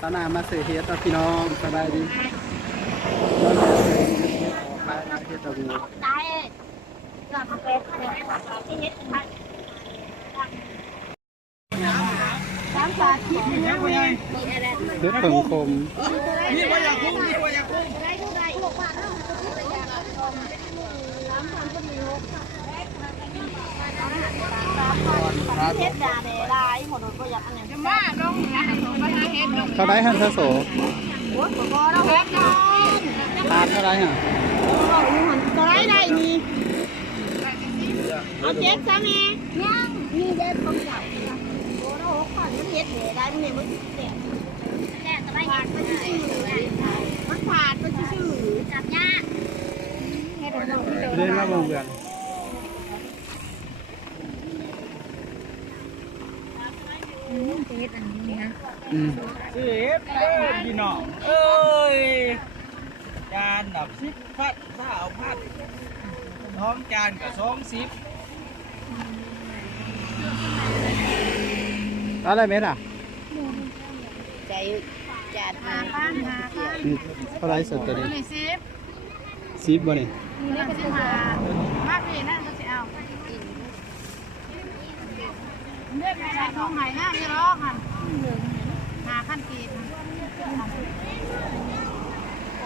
สาวนามาซื้อเฮ็ดเนาะพี่น้องสบายดีแล้วแม่ซื้อเฮ็ดออกไปเอาเฮ็ดเอาดูได้กลับมาเป็นที่เฮ็ดทันสามบาทคิดนะเว้ยมีอะไรเฮ็ดเผิงคมนี่ว่าอยากคุ้มนี่ว่าอยากคุ้มได้เท่าไหร่หกบาทเท่าไหร่สามพันก็มีหก เฮ็ดดาเดลายหมดก็อยากอันนี้มาลงนะมาเฮ็ดลงเท่าไรหันเทโสโอ้ยบ่เราเฮ็ดน้องทานเท่าไรฮะเอาอยู่หันตัวไรได้นี่เอาเจ็ดซะแม่ยังมีเด็ดของเก่าโอ้เราหกพันนเฮ็ดเดได้มันเนี่ยมันเด็ดแน่จะไปเฮ็ดมันชื่อมันผ่านมันชื่อจับยากเฮ็ดเราเดินเล่นมาบงเบือน เฮ็ดอันนี้นะอืมสิบเอ้ยพี่น้องเอ้ยจานดับสิบพัดสาวพัดท้องจานกับสองสิบเอาอะไรเม็ดอะใจจัดมาบ้านมาอืมเท่าไรสดตัวนี้ นี่สิบซีบบ่นี่นี่ก็สิมามากพี่นั่นก็สิ เอาเลือกใส่ทองใหม่นะนี่รอค่ะหาขั้นกีด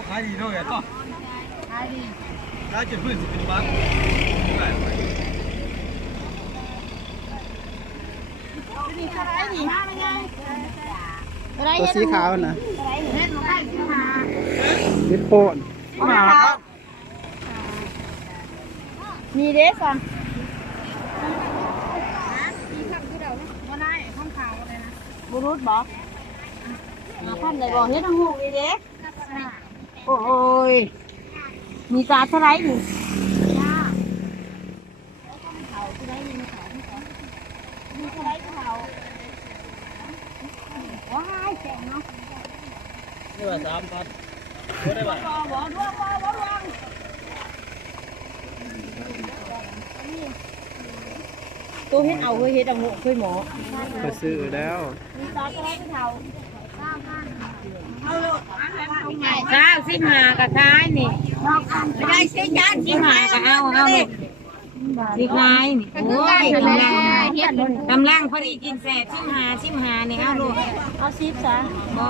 ขายดีด้วยอะก็ขายดีขายจนพื้นสิเป็นบ้านได้ไปนี่เท่าไรนี่ห้าไม่ไงเท่าไรตัวสีขาวน่ะเท่าไรเฮ็ดมาได้สิมาเฮ็ดโปนมาครับมีเด้สันบ่ได้ข้างขาวเลยนะ บุรุษบอกมาพันได้บอกเฮ็ดทั้งหูอีเด้โอ้ย มีตาเท่าไรนี่มีเท่าไรเขาว้ายแก่เนาะนี่ว่าสามพันก็ได้บ่บ่บ่ร่วงบ่บ่ร่วง ตัวเฮ็ดเอาเคยเฮ็ดเอาหมูเคยหมอไปซื้อแล้วมีตาเท่าไรเป็นเท่าเก้าสิบห้าก็ขายนี่ไม่ได้ใช้จานสิบห้าก็เอาเอานี่สิขายนี่โอ้ยกำลังกำลังพอดีกินแสบสิบห้าสิบห้านี่เอาลูกเอาซิปซะบ่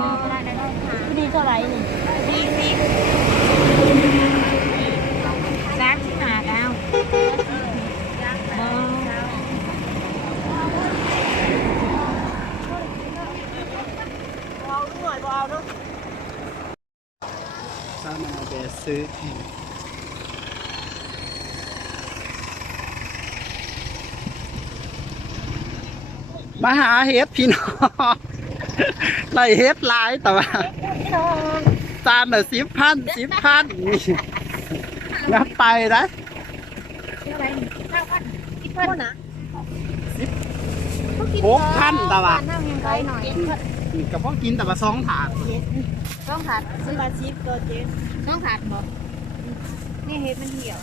พี่ดีเท่าไหร่นี่สี่สิบสามสิบห้าก็เอาบ่ เอาห น่อยบ่เอาเนาะสาวนาไปซื้อมาหาเฮ็ดพี่น้องไล่เฮ็ดหลายแต่ว่าจานละสิบพันสิบพันนี่นับไปนะคิดเพิ่นนะหกพันแต่ว่า กับพ่อกินแต่ว่าสองถาดต้องถัดซื้อมาซิปตัวเจ๊ต้องถัดบ่นี่เฮ็ดมันเหี่ยว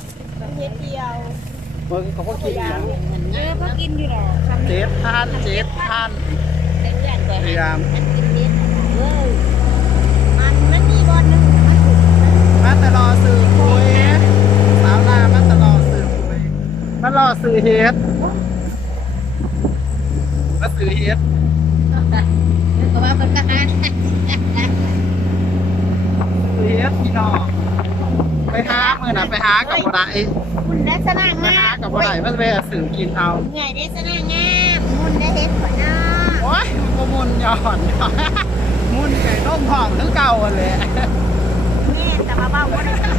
เฮ็ดเดียวเมื่อกับพ่อกินนะเออพอกินอยู่หรอเจ็ดพันเจ็ดพันเป็นเพื่อนไปพยายามมันกินเด็ดเออมันมันมีบอลนึงมาต่รอซื้อคุยสาวนามาต่รอซื้อคุยมารอซื้อเฮ็ดมาซื้อเฮ็ด ก็ว่ามันก็หา ซื้อเฮ็ดพี่น้องไปหาเมื่อน่ะไปหากับบ่ได้คุณได้สนางไปงาหามกับบ่ได้มันไปซื้อกินเอาไงได้สนางงามมุนได้เฮ็ดก่อนนะโอ้ยมันก็มุนหย่อนมุนไก่ต้มหอมคือเก่าเลยนี่แต่มาเบาบ่ได้เพราะว่า